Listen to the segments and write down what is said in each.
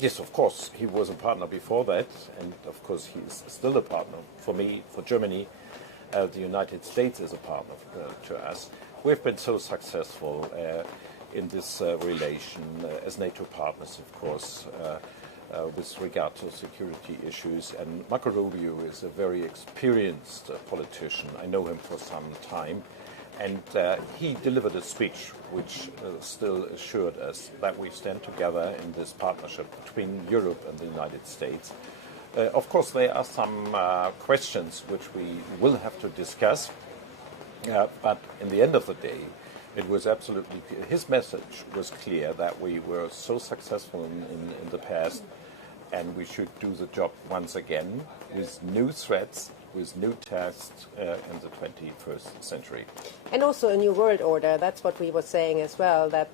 Yes, of course, he was a partner before that, and of course he is still a partner for me, for Germany. The United States is a partner to us. We've been so successful in this relation as NATO partners, of course, with regard to security issues. And Marco Rubio is a very experienced politician. I know him for some time. And he delivered a speech which still assured us that we stand together in this partnership between Europe and the United States. Of course, there are some questions which we will have to discuss, but in the end of the day, it was absolutely clear. His message was clear that we were so successful in the past, and we should do the job once again with new threats, with new tasks in the 21st century. And also a new world order. That's what we were saying as well, that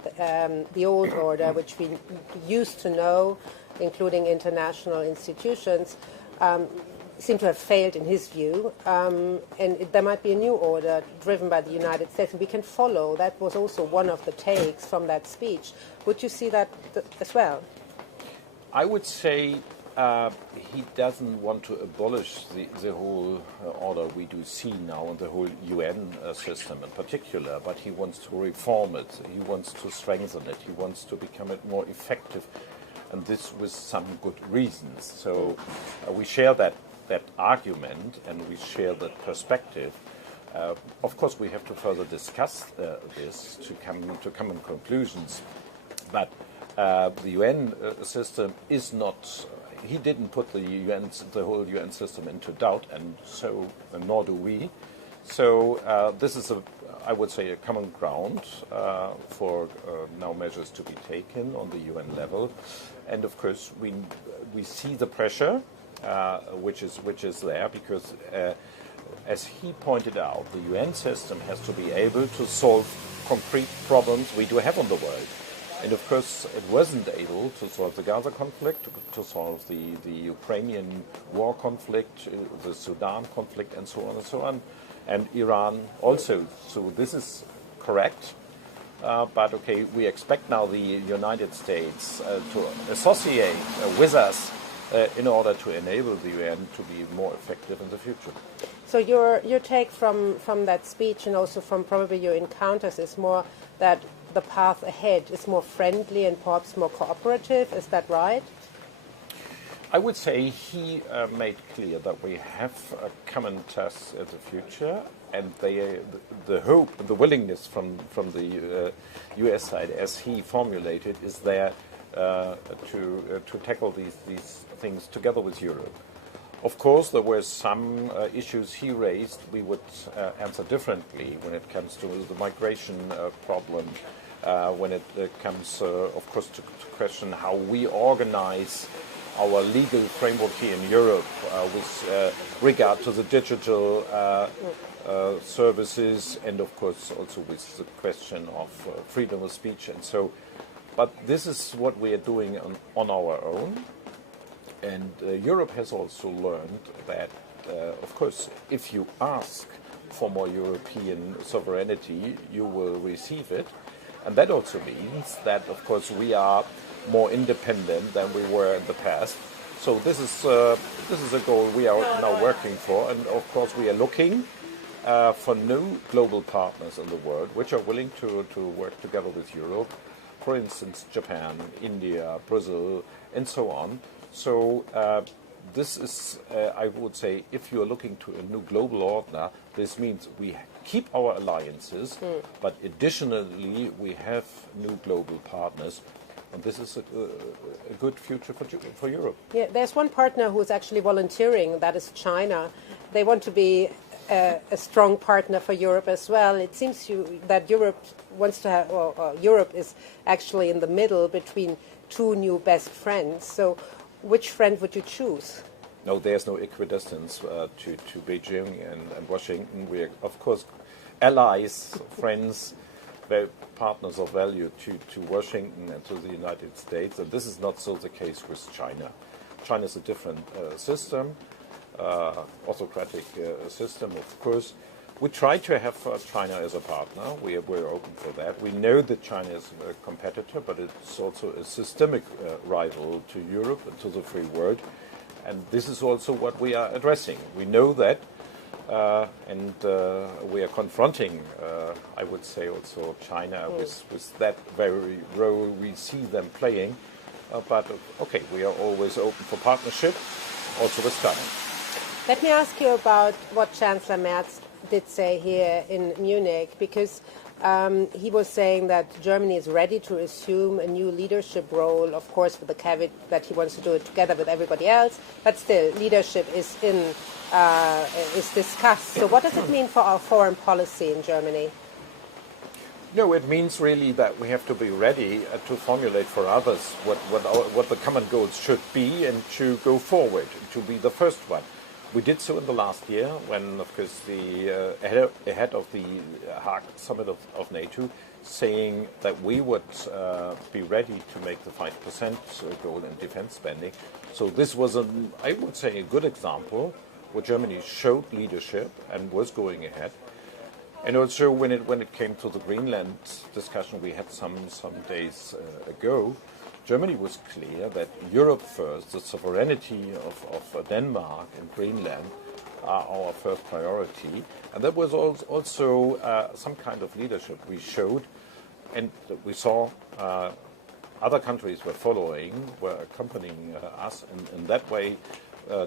the old order, which we used to know, including international institutions, seem to have failed in his view. And there might be a new order driven by the United States, and we can follow. That was also one of the takes from that speech. Would you see that as well? I would say he doesn't want to abolish the whole order we do see now and the whole UN system in particular, but he wants to reform it, he wants to strengthen it, he wants to become it more effective, and this with some good reasons. So we share that argument and we share that perspective. Of course, we have to further discuss this to come in conclusions, but the UN system is not. He didn't put the whole UN system into doubt, and so nor do we. So this is I would say, a common ground for now measures to be taken on the UN level, and of course we see the pressure which is there because. As he pointed out, the UN system has to be able to solve concrete problems we do have on the world. And of course, it wasn't able to solve the Gaza conflict, to solve the Ukrainian war conflict, the Sudan conflict, and so on and so on, and Iran also. So this is correct. But okay, we expect now the United States to associate with us in order to enable the UN to be more effective in the future. So your take from that speech and also from probably your encounters is more that the path ahead is more friendly and perhaps more cooperative. Is that right? I would say he made clear that we have a common task in the future, and the hope and the willingness from the US side, as he formulated, is there to tackle these things together with Europe. Of course, there were some issues he raised we would answer differently when it comes to the migration problem, when it comes, of course, to question how we organize our legal framework here in Europe with regard to the digital services, and of course also with the question of freedom of speech and so. But this is what we are doing on our own. And Europe has also learned that, of course, if you ask for more European sovereignty, you will receive it. And that also means that, of course, we are more independent than we were in the past. So this is a goal we are now working for. And, of course, we are looking for new global partners in the world which are willing to work together with Europe. For instance, Japan, India, Brazil, and so on. So this is, I would say, if you are looking to a new global order, this means we keep our alliances, but additionally we have new global partners, and this is a good future for Europe. Yeah, there's one partner who is actually volunteering, that is China. They want to be a strong partner for Europe as well. It seems that Europe wants to have, Europe is actually in the middle between two new best friends. So which friend would you choose? No, there's no equidistance to Beijing and Washington. We are, of course, allies, friends, partners of value to Washington and to the United States. And this is not so the case with China. China is a different system, autocratic system, of course. We try to have China as a partner. We're open for that. We know that China is a competitor, but it's also a systemic rival to Europe and to the free world. And this is also what we are addressing. We know that, and we are confronting, I would say, also China with that very role we see them playing. But okay, we are always open for partnership, also with China. Let me ask you about what Chancellor Merz did say here in Munich, because he was saying that Germany is ready to assume a new leadership role, of course, with the caveat that he wants to do it together with everybody else, but still, leadership is discussed. So what does it mean for our foreign policy in Germany? No, it means really that we have to be ready to formulate for others what the common goals should be and to go forward, to be the first one. We did so in the last year when, of course, the head of the Hague summit of NATO saying that we would be ready to make the 5% goal in defense spending. So this was, I would say, a good example where Germany showed leadership and was going ahead. And also when it came to the Greenland discussion we had some days ago, Germany was clear that Europe first, the sovereignty of Denmark and Greenland are our first priority. And that was also some kind of leadership we showed. And we saw other countries were following, were accompanying us. And in that way,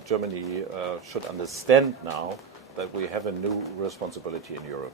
Germany should understand now that we have a new responsibility in Europe.